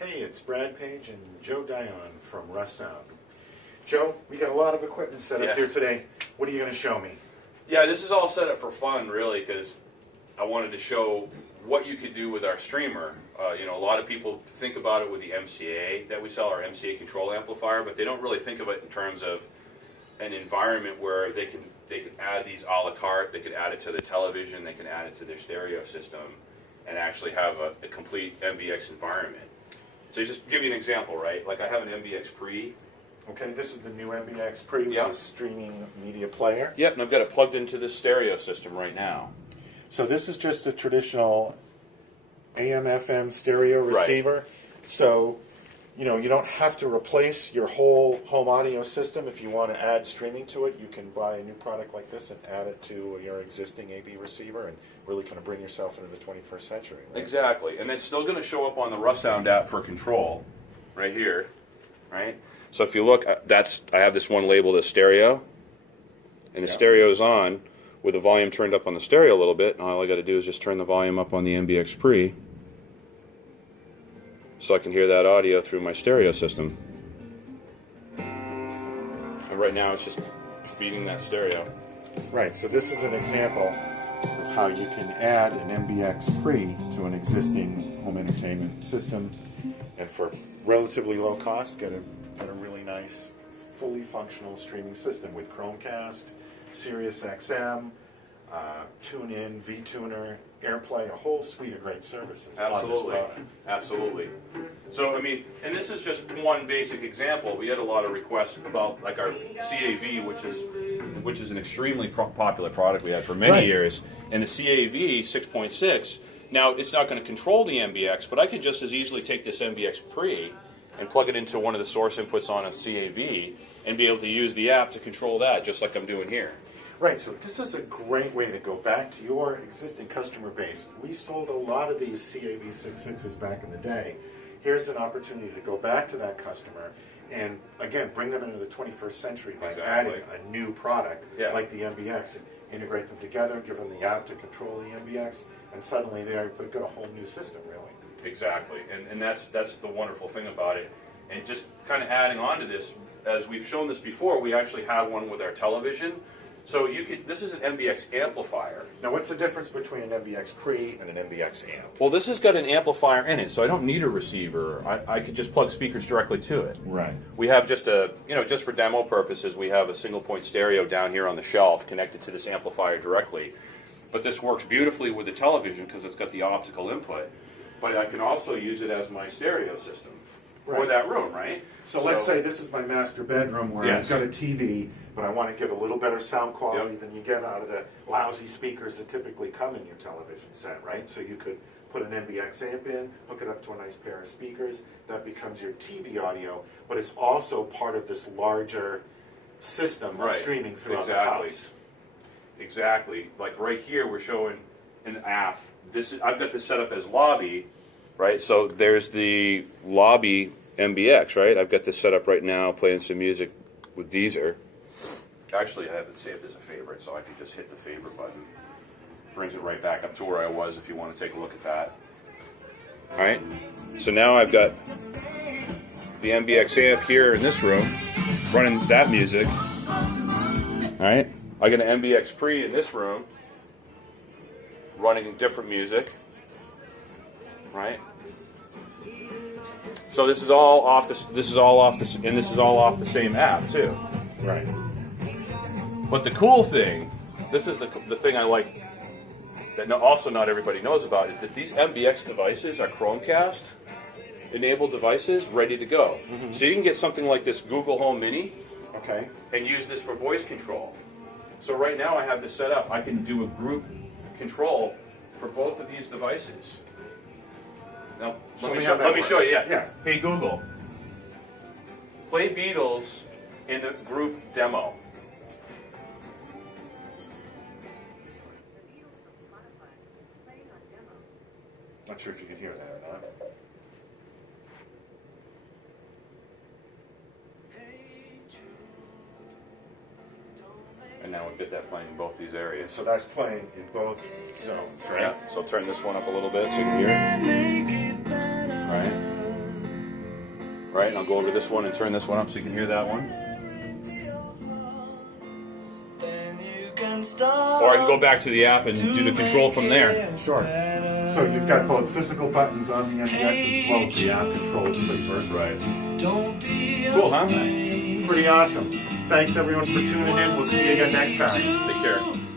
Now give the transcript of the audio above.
Hey, it's Brad Page and Joe Dion from Russound. Joe, we got a lot of equipment set up here today. What are you going to show me? Yeah, this is all set up for fun, really, because I wanted to show what you could do with our streamer. A lot of people think about it with the MCA that we sell, our MCA control amplifier, but they don't really think of it in terms of an environment where they can add these a la carte. They could add it to their television, they can add it to their stereo system, and actually have a complete MBX environment. So just to give you an example, right? Like I have an MBX-PRE. Okay, this is the new MBX-PRE, which is a streaming media player. Yep, and I've got it plugged into this stereo system right now. So this is just a traditional AM/FM stereo receiver. Right. So, you don't have to replace your whole home audio system. If you want to add streaming to it, you can buy a new product like this and add it to your existing AB receiver and really kind of bring yourself into the 21st century. Right? Exactly, and it's still going to show up on the Russound app for control, right here, right? So if you look, I have this one labeled as stereo, and the stereo is on with the volume turned up on the stereo a little bit, and all I got to do is just turn the volume up on the MBX-PRE so I can hear that audio through my stereo system. And right now it's just feeding that stereo. Right, so this is an example of how you can add an MBX-PRE to an existing home entertainment system, and for relatively low cost, get a really nice, fully functional streaming system with Chromecast, Sirius XM, TuneIn, VTuner, AirPlay, a whole suite of great services. Absolutely, absolutely. So, and this is just one basic example. We had a lot of requests about like our CAV, which is an extremely popular product we had for many years, and the CAV 6.6. Now, it's not going to control the MBX, but I could just as easily take this MBX-PRE and plug it into one of the source inputs on a CAV and be able to use the app to control that, just like I'm doing here. Right, so this is a great way to go back to your existing customer base. We sold a lot of these CAV 6.6s back in the day. Here's an opportunity to go back to that customer and, again, bring them into the 21st century by adding a new product like the MBX and integrate them together, give them the app to control the MBX, and suddenly they've got a whole new system, really. Exactly, and that's the wonderful thing about it. And just kind of adding on to this, as we've shown this before, we actually have one with our television. So this is an MBX amplifier. Now, what's the difference between an MBX-PRE and an MBX-AMP? Well, this has got an amplifier in it, so I don't need a receiver. I could just plug speakers directly to it. Right. We have just just for demo purposes, we have a single point stereo down here on the shelf connected to this amplifier directly. But this works beautifully with the television because it's got the optical input. But I can also use it as my stereo system for that room, right? So let's say this is my master bedroom where I've got a TV, but I want to give a little better sound quality than you get out of the lousy speakers that typically come in your television set, right? So you could put an MBX-AMP in, hook it up to a nice pair of speakers, that becomes your TV audio, but it's also part of this larger system of streaming throughout the house. Exactly. Like right here, we're showing an app. I've got this set up as lobby, right? So there's the lobby MBX, right? I've got this set up right now, playing some music with Deezer. Actually, I have it saved as a favorite, so I can just hit the favorite button. Brings it right back up to where I was if you want to take a look at that. All right. So now I've got the MBX-AMP here in this room, running that music. All right. I got an MBX-PRE in this room, running different music, right? So this is all off the same app too. Right. But the cool thing, this is the thing I like that also not everybody knows about, is that these MBX devices are Chromecast enabled devices ready to go. So you can get something like this Google Home Mini, and use this for voice control. So right now I have this set up. I can do a group control for both of these devices. Now, let me show you. Yeah. Hey Google, play Beatles in the group demo. Not sure if you can hear that or not. And now we'll get that playing in both these areas. So that's playing in both zones, right? Yeah. So turn this one up a little bit so you can hear it. Right? right? And I'll go over this one and turn this one up so you can hear that one. Or I can go back to the app and do the control from there. Sure. So you've got both physical buttons on the MBX as well as the app control. It's pretty versatile. Right. Cool, huh? It's pretty awesome. Thanks everyone for tuning in. We'll see you again next time. Take care.